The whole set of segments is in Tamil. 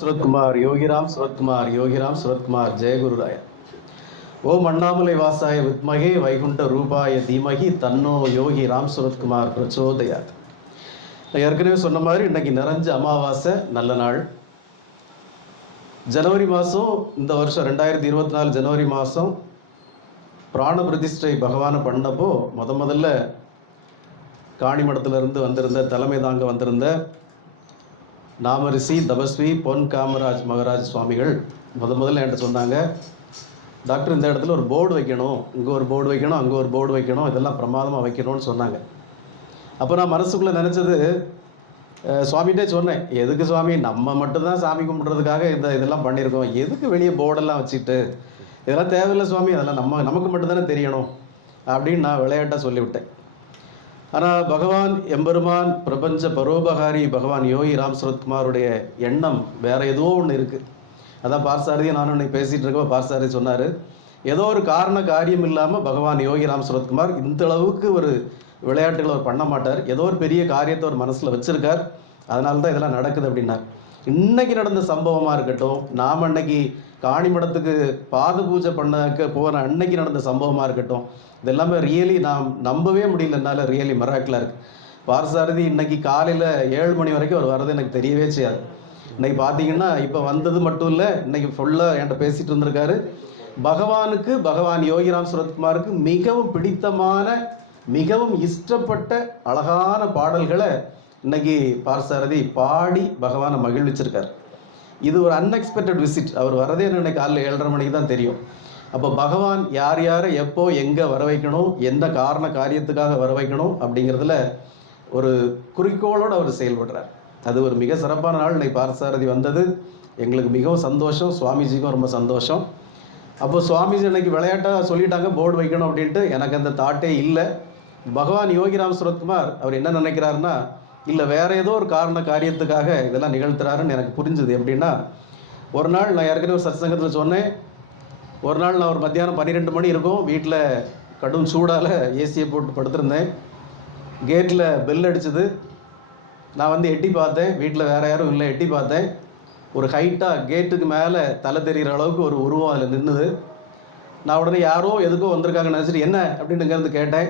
சுரத்குமார் யோகிராம் சுரத்குமார் யோகிராம் சுரத்குமார் ஜெயகுருராய. ஓம் அண்ணாமலை வாசாய வித்மகே வைகுண்ட ரூபாய தீமகி தன்னோ யோகி ராம் சுரத்குமார் பிரச்சோதயாத். நான் ஏற்கனவே சொன்ன மாதிரி இன்னைக்கு நிறைஞ்ச அமாவாசை நல்ல நாள். ஜனவரி மாதம் இந்த வருஷம் ரெண்டாயிரத்தி இருபத்தி நாலு ஜனவரி மாதம் பிராண பிரதிஷ்டை பகவானை பண்ணப்போ முத முதல்ல காணிமடத்துலேருந்து வந்திருந்த தலைமை தாங்க வந்திருந்த நாமரிசி தபஸ்வி பொன் காமராஜ் மகராஜ் சுவாமிகள் முத முதல்ல என்கிட்ட சொன்னாங்க டாக்டர் இந்த இடத்துல ஒரு போர்டு வைக்கணும். இங்கே ஒரு போர்டு வைக்கணும் அங்கே ஒரு போர்டு வைக்கணும். இதெல்லாம் பிரமாதமாக வைக்கணும்னு சொன்னாங்க. அப்போ நான் மனசுக்குள்ளே நினச்சது சுவாமிகிட்டே சொன்னேன் எதுக்கு சுவாமி? நம்ம மட்டும்தான் சாமி கும்பிட்றதுக்காக இந்த இதெல்லாம் பண்ணியிருக்கோம். எதுக்கு வெளியே போர்டெல்லாம் வச்சுட்டு? இதெல்லாம் தேவையில்லை சுவாமி. அதெல்லாம் நம்ம நமக்கு மட்டும்தானே தெரியணும். அப்படின்னு நான் விளையாட்டாக சொல்லிவிட்டேன். ஆனால் பகவான் எம்பெருமான் பிரபஞ்ச பரோபகாரி பகவான் யோகி ராம் சரத்குமாருடைய எண்ணம் வேற ஏதோ ஒன்று இருக்குது அதான் பார்சாரதியும் நானும் இன்னைக்கு பேசிகிட்டு இருக்கோம். பார்சாரதி சொன்னார் ஏதோ ஒரு காரண காரியம் இல்லாமல் பகவான் யோகி ராம் சரத்குமார் இந்த அளவுக்கு ஒரு விளையாட்டுகளை அவர் பண்ண மாட்டார். ஏதோ ஒரு பெரிய காரியத்தை ஒரு மனசில் வச்சுருக்கார். அதனால தான் இதெல்லாம் நடக்குது அப்படின்னார். இன்னைக்கு நடந்த சம்பவமாக இருக்கட்டும் நாம் அன்னைக்கு காணிமடத்துக்கு பாத பூஜை பண்ணக்க போகிற அன்னைக்கு நடந்த சம்பவமாக இருக்கட்டும் இதெல்லாமே ரியலி நாம் நம்பவே முடியல என்னால் ரியலி மிராக்கிளாக இருக்குது பார்சாரதி இன்னைக்கு காலையில் ஏழு மணி வரைக்கும் அவர் வர்றது எனக்கு தெரியவே செய்யாது. இன்னைக்கு பார்த்தீங்கன்னா இப்போ வந்தது மட்டும் இல்லை இன்னைக்கு ஃபுல்லாக என்கிட்ட பேசிகிட்டு இருந்திருக்காரு. பகவானுக்கு பகவான் யோகிராம் சுரத்குமாருக்கு மிகவும் பிடித்தமான மிகவும் இஷ்டப்பட்ட அழகான பாடல்களை இன்னைக்கு பார்சாரதி பாடி பகவானை மகிழ்விச்சிருக்கார். இது ஒரு அன்எக்ஸ்பெக்டட் விசிட் அவர் வரதே எனக்கு காலையில் ஏழரை மணிக்கு தான் தெரியும். அப்போ பகவான் யார் யாரை எப்போ எங்கே வர வைக்கணும் எந்த காரண காரியத்துக்காக வர வைக்கணும் அப்படிங்கிறதுல ஒரு குறிக்கோளோடு அவர் செயல்படுறார். அது ஒரு மிக சிறப்பான நாள். இன்னைக்கு பார்சாரதி வந்தது. எங்களுக்கு மிகவும் சந்தோஷம். சுவாமிஜிக்கும் ரொம்ப சந்தோஷம். அப்போ சுவாமிஜி இன்னைக்கு விளையாட்டாக சொல்லிட்டாங்க போர்டு வைக்கணும் அப்படின்ட்டு. எனக்கு அந்த தாட்டே இல்லை. பகவான் யோகிராம் சுரத்குமார் அவர் என்ன நினைக்கிறாருன்னா இல்லை வேற ஏதோ ஒரு காரண காரியத்துக்காக இதெல்லாம் நிகழ்த்துறாருன்னு எனக்கு புரிஞ்சுது. எப்படின்னா ஒரு நாள் நான் ஏற்கனவே ஒரு சத்சங்கத்தில் சொன்னேன். ஒரு நாள் நான் ஒரு மத்தியானம் பன்னிரெண்டு மணி இருக்கும். வீட்டில் கடும் சூடால் ஏசியை போட்டு படுத்திருந்தேன். கேட்டில் பெல் அடிச்சுது. நான் வந்து எட்டி பார்த்தேன். வீட்டில் வேற யாரும் இல்லை. எட்டி பார்த்தேன். ஒரு ஹைட்டாக கேட்டுக்கு மேலே தலை தெரிகிற அளவுக்கு ஒரு உருவம் அதில் நின்றுது நான் உடனே யாரோ எதுக்கோ வந்திருக்காங்கன்னு நினச்சிட்டு என்ன? அப்படின்னு இங்கேருந்து கேட்டேன்.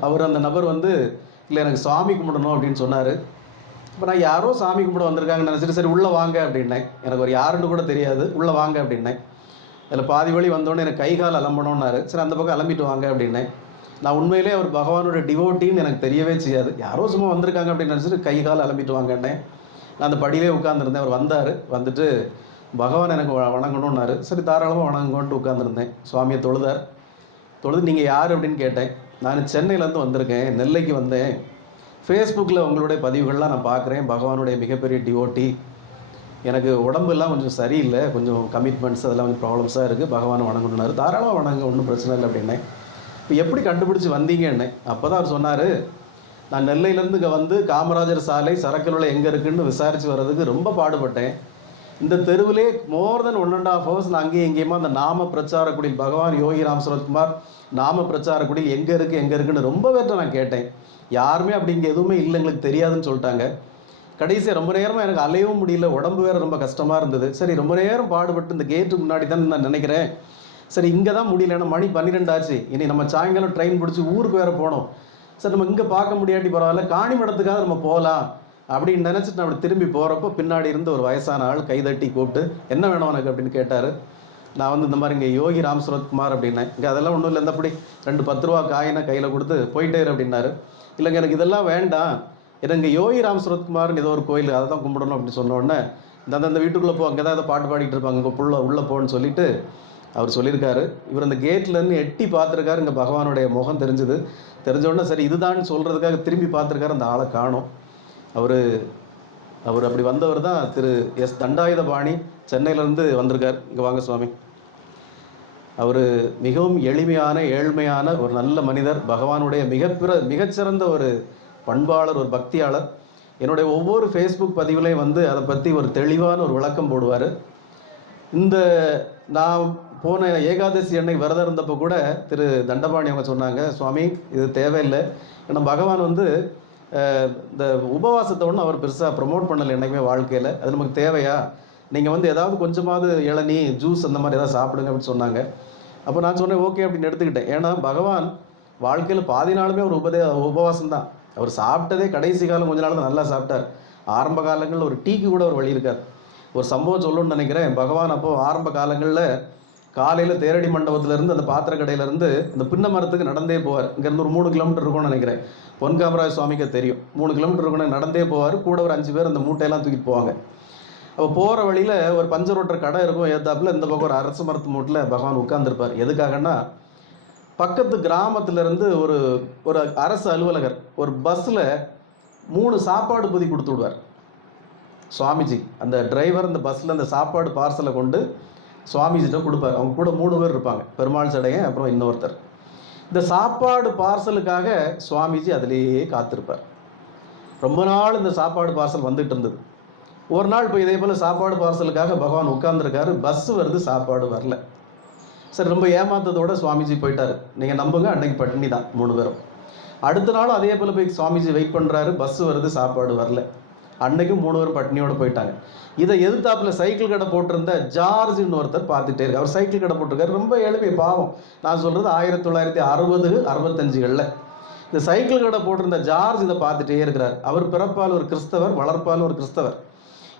அவர் அந்த நபர் வந்து இல்லை எனக்கு சாமி கும்பிடணும் அப்படின்னு சொன்னார். இப்போ நான் யாரோ சாமி கும்பிட வந்திருக்காங்கன்னு நினச்சிட்டு சரி உள்ளே வாங்க அப்படின்னேன். எனக்கு ஒரு யாருன்னு கூட தெரியாது. உள்ளே வாங்க அப்படின்னேன். அதில் பாதி வழி வந்தோடனே எனக்கு கை கால் அலம்பணும்னாரு. சரி அந்த பக்கம் அலம்பிட்டு வாங்க அப்படின்னேன். நான் உண்மையிலே அவர் பகவானோட டிவோட்டின்னு எனக்கு தெரியவே செய்யாது. யாரோ சும்மா வந்திருக்காங்க அப்படின்னு நினச்சிட்டு கை கால் அலம்பிட்டு வாங்கன்னேன். நான் அந்த படியிலே உட்காந்துருந்தேன் அவர் வந்தார். வந்துட்டு பகவான் எனக்கு வ- வணங்கணும்னாரு. சரி தாராளமாக வணங்கோன்ட்டு உட்காந்துருந்தேன் சுவாமியை தொழுதார். தொழுது நீங்கள் யார்? அப்படின்னு கேட்டேன். நான் சென்னையிலேருந்து வந்திருக்கேன் நெல்லைக்கு வந்தேன். ஃபேஸ்புக்கில் உங்களுடைய பதிவுகள்லாம் நான் பார்க்குறேன். பகவானுடைய மிகப்பெரிய டிஓட்டி எனக்கு உடம்பெல்லாம் கொஞ்சம் சரியில்லை. கொஞ்சம் கமிட்மெண்ட்ஸ் அதெல்லாம் கொஞ்சம் ப்ராப்ளம்ஸாக இருக்குது பகவானை வணங்கணுன்னாரு தாராளமாக வணங்க ஒன்றும் பிரச்சனை இல்லை அப்படின்னேன். இப்போ எப்படி கண்டுபிடிச்சி வந்தீங்கன்னே அப்போ தான் அவர் சொன்னார் நான் நெல்லையிலேருந்து இங்கே வந்து காமராஜர் சாலை சரக்குள்ள எங்கே இருக்குன்னு விசாரித்து வர்றதுக்கு ரொம்ப பாடுபட்டேன். இந்த தெருவிலே more then one and half hours நான் அங்கேயும் எங்கேயுமா அந்த நாம பிரச்சார குடில் பகவான் யோகி ராம் சரத்குமார் நாம பிரச்சார குடில் எங்கே இருக்குது எங்கே இருக்குன்னு ரொம்ப பேர்ட்ட நான் கேட்டேன். யாருமே அப்படி இங்கே எதுவுமே இல்லை எங்களுக்கு தெரியாதுன்னு சொல்லிட்டாங்க. கடைசியாக ரொம்ப நேரமாக எனக்கு அலையவும் முடியல உடம்பு வேறு ரொம்ப கஷ்டமாக இருந்தது. சரி ரொம்ப நேரம் பாடுபட்டு இந்த கேட்டு முன்னாடி தான் நான் நினைக்கிறேன். சரி இங்கே தான் முடியல ஏன்னா மணி பன்னிரெண்டு ஆச்சு. இனி நம்ம சாயங்காலம் ட்ரெயின் பிடிச்சி ஊருக்கு வேறு போகணும். சரி நம்ம இங்கே பார்க்க முடியாட்டி பரவாயில்ல காணிமடத்துக்காக நம்ம போகலாம். அப்படின்னு நினச்சிட்டு நான் அப்படி திரும்பி போகிறப்போ பின்னாடி இருந்து ஒரு வயசான ஆள் கைதட்டி கூப்பிட்டு என்ன வேணும் உனக்கு? அப்படின்னு கேட்டார். நான் வந்து இந்த மாதிரி இங்கே யோகி ராம் சுரத்குமார் அப்படின்னேன். இங்கே அதெல்லாம் ஒன்றும் இல்லை இந்த அப்படி ரெண்டு பத்து ரூபா காயினை கையில் கொடுத்து போயிட்டேரு அப்படின்னாரு. இல்லைங்க எனக்கு இதெல்லாம் வேண்டாம். எனக்கு யோகி ராம் சுரத்குமார்னு ஏதோ ஒரு கோயில் அதை தான் கும்பிடணும் அப்படின்னு சொன்ன உடனே இந்த அந்த வீட்டுக்குள்ளே போ அங்கே தான் ஏதோ பாட்டு பாடிட்டு இருப்பாங்க. இங்கே புள்ள உள்ளே போன்னு சொல்லிட்டு அவர் சொல்லியிருக்காரு. இவர் அந்த கேட்லேருந்து எட்டி பார்த்துருக்காரு. இங்கே பகவானுடைய முகம் தெரிஞ்சுது. தெரிஞ்ச உடனே சரி இதுதான்னு சொல்கிறதுக்காக திரும்பி பார்த்துருக்காரு. அந்த ஆளை காணும். அவர் அவர் அப்படி வந்தவர் தான் திரு எஸ் தண்டாயுதபாணி சென்னையிலேருந்து வந்திருக்கார். இங்கே வாங்க சுவாமி. அவர் மிகவும் எளிமையான ஏழ்மையான ஒரு நல்ல மனிதர். பகவானுடைய மிகப்பிற மிகச்சிறந்த ஒரு பண்பாளர் ஒரு பக்தியாளர். என்னுடைய ஒவ்வொரு ஃபேஸ்புக் பதிவுலையும் வந்து அதை பற்றி ஒரு தெளிவான ஒரு விளக்கம் போடுவார். இந்த நான் போன ஏகாதசி அன்னைக்கு விரதம் இருந்தப்போ கூட திரு தண்டபாணி அவங்க சொன்னாங்க சுவாமி இது தேவையில்லை. ஏன்னா பகவான் வந்து இந்த உபவாசத்தை ஒன்றும் அவர் பெருசாக ப்ரமோட் பண்ணலை என்றைக்குமே வாழ்க்கையில். அது நமக்கு தேவையா? நீங்கள் வந்து ஏதாவது கொஞ்சமாவது இளநீ ஜூஸ் அந்த மாதிரி ஏதாவது சாப்பிடுங்க அப்படின்னு சொன்னாங்க. அப்போ நான் சொன்னேன் ஓகே அப்படின்னு எடுத்துக்கிட்டேன். ஏன்னா பகவான் வாழ்க்கையில் பாதி நாளுமே ஒரு உபதே உபவாசம் தான். அவர் சாப்பிட்டதே கடைசி காலம் கொஞ்ச நாள் தான் நல்லா சாப்பிட்டார். ஆரம்ப காலங்களில் ஒரு டீக்கு கூட ஒரு வழி இருக்கார் ஒரு சம்பவம் சொல்லணும்னு நினைக்கிறேன். பகவான் அப்போ ஆரம்ப காலங்களில் காலையில் தேரடி மண்டபத்திலேருந்து அந்த பாத்திர கடையிலேருந்து இந்த பின்ன மரத்துக்கு நடந்தே போவார். இங்கேருந்து ஒரு மூணு கிலோமீட்டர் இருக்கும்னு நினைக்கிறேன். பொன்காமராஜ சுவாமிக்கு தெரியும். மூணு கிலோமீட்டர் இருக்கணும் நடந்தே போவார். கூட ஒரு அஞ்சு பேர் அந்த மூட்டையெல்லாம் தூக்கிட்டு போவாங்க. அப்போ போகிற வழியில் ஒரு பஞ்சர் ஓட்டுற கடை இருக்கும். ஏத்தாப்புல இந்த பக்கம் ஒரு அரசு மரத்து மூட்டில் பகவான் உட்காந்துருப்பார் எதுக்காகன்னா பக்கத்து கிராமத்துல இருந்து ஒரு ஒரு அரசு அலுவலகர் ஒரு பஸ்ஸில் மூணு சாப்பாடு பொதி கொடுத்து விடுவார். சுவாமிஜி அந்த டிரைவர் அந்த பஸ்ஸில் அந்த சாப்பாடு பார்சலை கொண்டு சுவாமிஜிட்ட கொடுப்பாரு. அவங்க கூட மூணு பேர் இருப்பாங்க. பெருமாள் சடையன் அப்புறம் இன்னொருத்தர். இந்த சாப்பாடு பார்சலுக்காக சுவாமிஜி அதிலேயே காத்திருப்பார். ரொம்ப நாள் இந்த சாப்பாடு பார்சல் வந்துட்டு இருந்தது. ஒரு நாள் இப்போ இதே போல் சாப்பாடு பார்சலுக்காக பகவான் உட்கார்ந்துருக்காரு. பஸ் வருது சாப்பாடு வரல. சரி ரொம்ப ஏமாத்ததோட சுவாமிஜி போயிட்டார். நீங்கள் நம்புங்க அன்னைக்கு பட்டினி தான் மூணு பேரும். அடுத்த நாளும் அதே போல் போய் சுவாமிஜி வெயிட் பண்ணுறாரு பஸ் வருது சாப்பாடு வரல. அன்னைக்கும் மூணு பேர் பட்டினியோடு போயிட்டாங்க. இதை எதிர்த்தாப்பில் சைக்கிள் கடை போட்டிருந்த ஜார்ஜ்னு ஒருத்தர் பார்த்துட்டே இருக்கு அவர் சைக்கிள் கடை போட்டிருக்காரு. ரொம்ப எளிமை பாவம். நான் சொல்கிறது ஆயிரத்தி தொள்ளாயிரத்தி அறுபது அறுபத்தஞ்சுகளில். இந்த சைக்கிள் கடை போட்டிருந்த ஜார்ஜ் இதை பார்த்துட்டே இருக்கிறார். அவர் பிறப்பால் ஒரு கிறிஸ்தவர் வளர்ப்பால் ஒரு கிறிஸ்தவர்.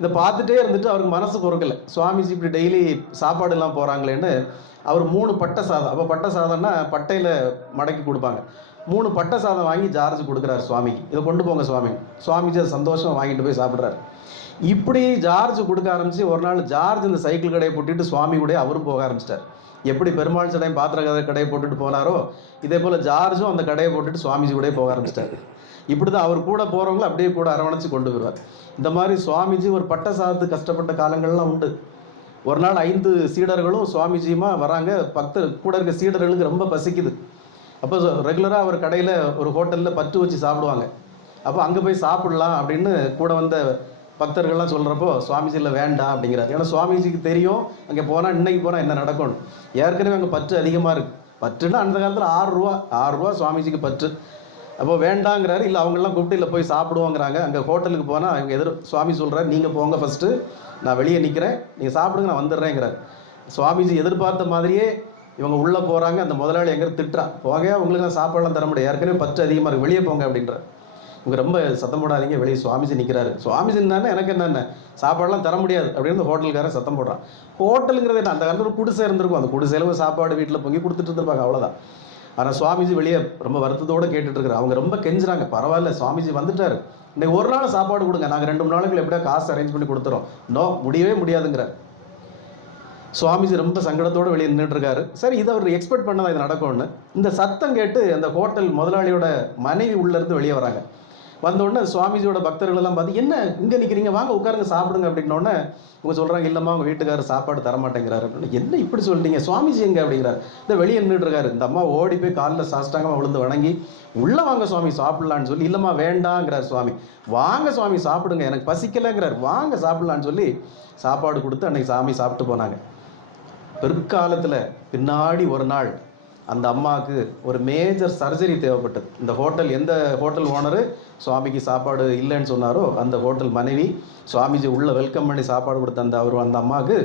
இதை பார்த்துட்டே இருந்துட்டு அவருக்கு மனசு பொறுக்கலை. சுவாமிஜி இப்படி டெய்லி சாப்பாடு எல்லாம் போகிறாங்களேன்னு அவர் மூணு பட்டை சாதம். அப்போ பட்டை சாதம்னா பட்டையில் மடக்கி கொடுப்பாங்க. மூணு பட்டை சாதம் வாங்கி ஜார்ஜ் கொடுக்குறாரு சுவாமிக்கு. இதை கொண்டு போங்க சுவாமி. சுவாமிஜி அதை சந்தோஷமாக வாங்கிட்டு போய் சாப்பிட்றாரு. இப்படி ஜார்ஜ் கொடுக்க ஆரம்பிச்சு ஒரு நாள் ஜார்ஜ் இந்த சைக்கிள் கடையை போட்டுட்டு சுவாமி கூட அவரும் போக ஆரம்பிச்சிட்டார். எப்படி பெருமாள் சடையும் பாத்திர கதை கடையை போட்டுட்டு போனாரோ இதே போல் ஜார்ஜும் அந்த கடையை போட்டுட்டு சுவாமிஜி கூட போக ஆரம்பிச்சிட்டாரு. இப்படி தான் அவர் கூட போகிறவங்கள அப்படியே கூட அரவணைச்சு கொண்டு வருவார். இந்த மாதிரி சுவாமிஜி ஒரு பட்ட சாதத்து கஷ்டப்பட்ட காலங்கள்லாம் உண்டு. ஒரு நாள் ஐந்து சீடர்களும் சுவாமிஜியுமா வராங்க. பக்தர் கூட இருக்க சீடர்களுக்கு ரொம்ப பசிக்குது. அப்போ ரெகுலராக அவர் கடையில் ஒரு ஹோட்டலில் பற்று வச்சு சாப்பிடுவாங்க. அப்போ அங்கே போய் சாப்பிடலாம் அப்படின்னு கூட வந்த பக்தர்கள்லாம் சொல்கிறப்போ சுவாமிஜியில் வேண்டாம் அப்படிங்கிறார். ஏன்னா சுவாமிஜிக்கு தெரியும் அங்கே போனால் இன்றைக்கி போனால் என்ன நடக்கும் ஏற்கனவே அங்கே பற்று அதிகமாக இருக்குது பற்றுன்னா அந்த காலத்தில் ஆறுரூவா ஆறுரூவா சுவாமிஜிக்கு பற்று. அப்போ வேண்டாங்கிறாரு. இல்லை அவங்கெல்லாம் கூப்பிட்டு இல்லை போய் சாப்பிடுவோங்கிறாங்க. அங்கே ஹோட்டலுக்கு போனால் அவங்க எதிர் சுவாமி சொல்கிறார் நீங்கள் போங்க ஃபஸ்ட்டு நான் வெளியே நிற்கிறேன் நீங்கள் சாப்பிடுங்க நான் வந்துடுறேங்கிறார். சுவாமிஜி எதிர்பார்த்த மாதிரியே இவங்க உள்ளே போகிறாங்க அந்த முதலாளி எங்கே திட்டுறா. போங்க உங்களுக்கு நான் சாப்பாடுலாம் தர முடியாது. ஏற்கனவே பற்று அதிகமாக இருக்குது வெளியே போங்க அப்படின்ற. இவங்க ரொம்ப சத்தம் போடாதீங்க. வெளியே சுவாமிஜி நிற்கிறாரு சுவாமிஜி தானே எனக்கு என்னென்ன? சாப்பாடெலாம் தர முடியாது அப்படின்னு ஹோட்டலுக்காரன் சத்தம் போடுறான். ஹோட்டலுங்கிறது என்ன? அந்த காலத்தில் ஒரு குடிசை இருந்திருக்கும். அந்த குடிசையில் சாப்பாடு வீட்டில் பொங்கி கொடுத்துட்டு இருந்திருப்பாங்க. அவ்வளோதான் ஆனால் சுவாமிஜி வெளியே ரொம்ப வருத்தத்தோடு கேட்டுட்ருக்குறாரு. அவங்க ரொம்ப கெஞ்சுறாங்க. பரவாயில்ல சுவாமிஜி வந்துட்டார். இன்றைக்கி ஒரு நாள் சாப்பாடு கொடுங்க. நாங்கள் ரெண்டு மூணு நாளுக்குள்ள எப்படியா காசு அரேஞ்ச் பண்ணி கொடுத்துறோம். நோ முடியவே முடியாதுங்கிறார். சுவாமிஜி ரொம்ப சங்கடத்தோடு வெளியே நின்றுட்டு இருக்காரு சரி இதை அவர் எக்ஸ்பெக்ட் பண்ணதான் இது நடக்கும்னு? இந்த சத்தம் கேட்டு அந்த ஹோட்டல் முதலாளியோட மனைவி உள்ளேருந்து வெளியே வராங்க. வந்தோடனே சுவாமிஜியோட பக்தர்கள் எல்லாம் பார்த்து என்ன? இங்கே நிற்கிறீங்க வாங்க உட்காருங்க சாப்பிடுங்க அப்படின்னோடனே இவங்க சொல்கிறாங்க இல்லைம்மா உங்கள் வீட்டுக்காரர் சாப்பாடு தர மாட்டேங்கிறாரு அப்படின்னு என்ன இப்படி சொல்லிட்டீங்க சுவாமிஜி எங்க? அப்படிங்கிறார். இந்த வெளியே நின்றுட்டுருக்காரு இந்த அம்மா ஓடி போய் காலில் சாஷ்டாங்கமாக விழுந்து வணங்கி உள்ளே வாங்க சுவாமி சாப்பிட்லான்னு சொல்லி இல்லைம்மா வேண்டாங்கிறார் சுவாமி. வாங்க சுவாமி சாப்பிடுங்க. எனக்கு பசிக்கலைங்கிறார். வாங்க சாப்பிட்லான்னு சொல்லி சாப்பாடு கொடுத்து அன்னைக்கு சாமி சாப்பிட்டு போனாங்க. பிற்காலத்தில் பின்னாடி ஒரு நாள் அந்த அம்மாவுக்கு ஒரு மேஜர் சர்ஜரி தேவைப்பட்டது. இந்த ஹோட்டல் எந்த ஹோட்டல் ஓனரு சுவாமிக்கு சாப்பாடு இல்லைன்னு சொன்னாரோ அந்த ஹோட்டல் மனைவி சுவாமிஜி உள்ளே வெல்கம் பண்ணி சாப்பாடு கொடுத்த அந்த அவர் அந்த அம்மாவுக்கு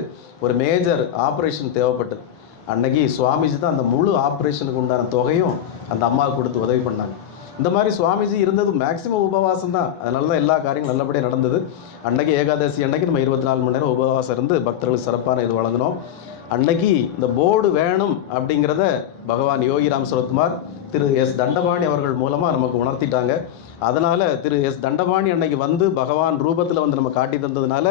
ஒரு மேஜர் ஆப்ரேஷன் தேவைப்பட்டது. அன்னைக்கு சுவாமிஜி தான் அந்த முழு ஆப்ரேஷனுக்கு உண்டான தொகையும் அந்த அம்மாவுக்கு கொடுத்து உதவி பண்ணாங்க. இந்த மாதிரி சுவாமிஜி இருந்தது மேக்சிமம் உபவாசம் தான். அதனால தான் எல்லா காரியங்களும் நல்லபடியாக நடந்தது. அன்னைக்கு ஏகாதசி அன்னைக்கு நம்ம இருபத்தி நாலு மணி நேரம் உபவாசம் இருந்து பக்தர்களுக்கு சிறப்பான இது வழங்கினோம். அன்னைக்கு இந்த போர்டு வேணும் அப்படிங்கிறத பகவான் யோகிராம் சரத்குமார் திரு எஸ் தண்டபாணி அவர்கள் மூலமாக நமக்கு உணர்த்திட்டாங்க. அதனால் திரு எஸ் தண்டபாணி அன்னைக்கு வந்து பகவான் ரூபத்தில் வந்து நம்ம காட்டி தந்ததுனால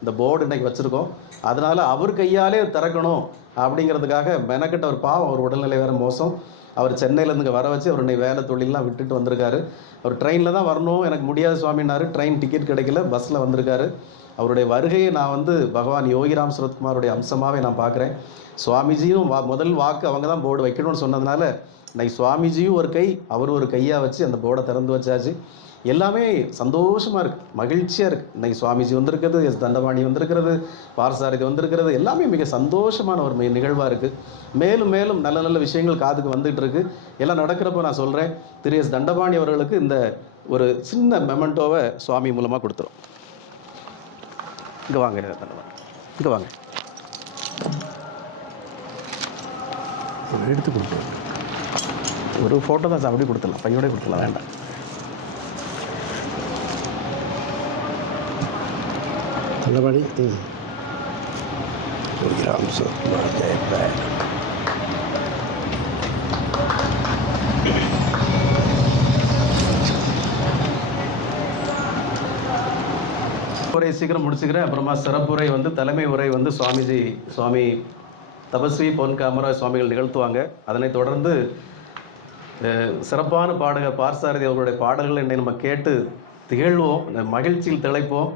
இந்த போர்டு இன்னைக்கு வச்சுருக்கோம். அதனால் அவர் கையாலே திறக்கணும் அப்படிங்கிறதுக்காக மெனக்கெட்ட ஒரு பாவம் அவர் உடல்நிலை வேறு மோசம். அவர் சென்னையிலேருந்து இங்கே வர வச்சு அவர் இன்னைக்கு வேலை தொழிலெலாம் விட்டுட்டு வந்திருக்காரு. அவர் ட்ரெயினில் தான் வரணும் எனக்கு முடியாது சுவாமினாரு ட்ரெயின் டிக்கெட் கிடைக்கல பஸ்ஸில் வந்திருக்காரு. அவருடைய வருகையை நான் வந்து பகவான் யோகிராம் சுரத்குமாருடைய அம்சமாகவே நான் பார்க்குறேன். சுவாமிஜியும் வா முதல் வாக்கு அவங்க தான் போர்டு வைக்கணும்னு சொன்னதுனால இன்னைக்கு சுவாமிஜியும் ஒரு கை அவர் ஒரு கையாக வச்சு அந்த போர்டை திறந்து வச்சாச்சு. எல்லாமே சந்தோஷமாக இருக்குது மகிழ்ச்சியாக இருக்குது இன்னைக்கு சுவாமிஜி வந்திருக்கிறது எஸ் தண்டபாணி வந்திருக்கிறது பாரசாரதி வந்திருக்கிறது எல்லாமே மிக சந்தோஷமான ஒரு நிகழ்வாக இருக்குது மேலும் மேலும் நல்ல நல்ல விஷயங்கள் காதுக்கு வந்துகிட்டு இருக்கு. எல்லாம் நடக்கிறப்போ நான் சொல்கிறேன் திரு எஸ் தண்டபாணி அவர்களுக்கு இந்த ஒரு சின்ன மெமெண்டோவை சுவாமி மூலமாக கொடுத்துரும். இங்கே வாங்க இங்கே வாங்க. எடுத்து கொடுத்து ஒரு ஃபோட்டோ தான் அப்படி கொடுத்துடலாம். பையோட கொடுத்துடலாம் வேண்டாம். நல்லபடி ஒரு கிராம் சோப்பு சீக்கிரம் முடிச்சுக்கிறேன். அப்புறமா சிறப்புரை வந்து தலைமை உரை வந்து சுவாமிஜி சுவாமி தபஸ்வி பொன் காமராஜ் சுவாமிகள் நிகழ்த்துவாங்க. அதனைத் தொடர்ந்து சிறப்பான பாடகர் பார்சாரதி அவர்களுடைய பாடல்களை என்னை நம்ம கேட்டு திகழ்வோம். இந்த மகிழ்ச்சியில் திளைப்போம்.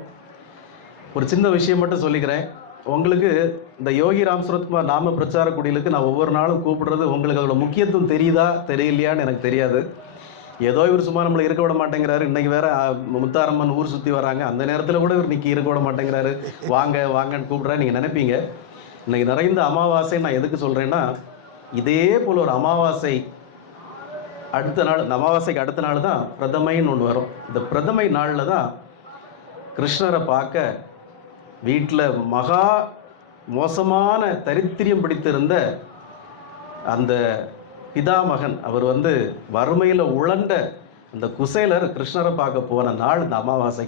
ஒரு சின்ன விஷயம் மட்டும் சொல்லிக்கிறேன். உங்களுக்கு இந்த யோகி ராம் சுரத்குமார் நாம பிரச்சார குடிலுக்கு நான் ஒவ்வொரு நாளும் கூப்பிடுறது உங்களுக்கு அதோட முக்கியத்துவம் தெரியுதா தெரியலையான்னு எனக்கு தெரியாது. ஏதோ இவர் சும்மா நம்மளை இருக்க விட மாட்டேங்கிறாரு. இன்னைக்கு வேற முத்தாரம்மன் ஊர் சுற்றி வராங்க. அந்த நேரத்தில் கூட இவர் நிற்கி இருக்க விட மாட்டேங்கிறாரு. வாங்க வாங்கன்னு கூப்பிட்றா நீங்கள் நினைப்பீங்க. இன்னைக்கு நிறைந்த அமாவாசை நான் எதுக்கு சொல்கிறேன்னா இதே போல் ஒரு அமாவாசை அடுத்த நாள் இந்த அமாவாசைக்கு அடுத்த நாள் தான் பிரதமைன்னு ஒன்று வரும். இந்த பிரதமை நாளில் தான் கிருஷ்ணரை பார்க்க வீட்டில் மகா மோசமான தரித்திரியம் பிடித்திருந்த அந்த பிதாமகன். அவர் வந்து வறுமையில் உழண்ட அந்த குசேலர் கிருஷ்ணரை பார்க்க போன நாள் இந்த அமாவாசை